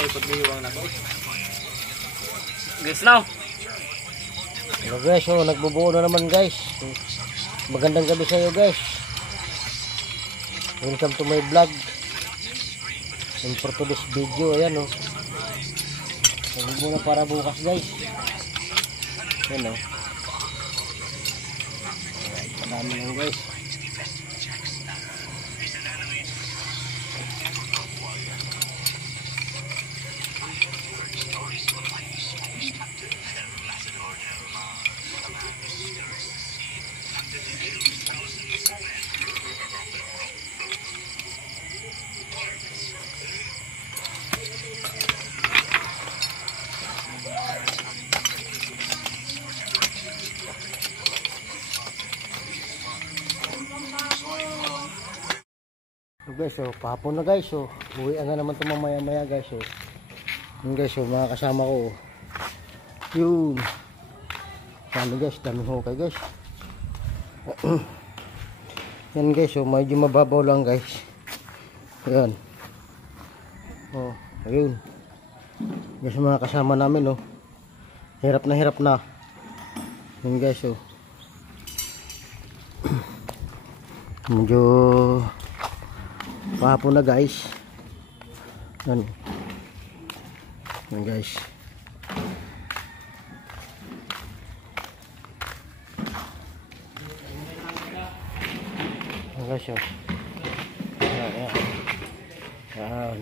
ay pagdiwang na ko. Guys now. Hello guys, oh, nagbubuo na naman guys. Magandang gabi sa iyo guys. Welcome to my vlog. And for today's video, ayan oh. Nagbubuo na para bukas guys. Ayan oh. Marami lang guys. So guys, so pahapon na guys, so uwian na naman ito mamaya maya guys, so yun guys, so mga kasama ko, yun dami guys, daming hukay guys. Yan guys, so medyo mababaw lang guys. Ayan, oh, ayun guys, mga kasama namin, oh, hirap na yun guys, so medyo pahapon na guys. Yan guys. Yan guys, oh. Yan.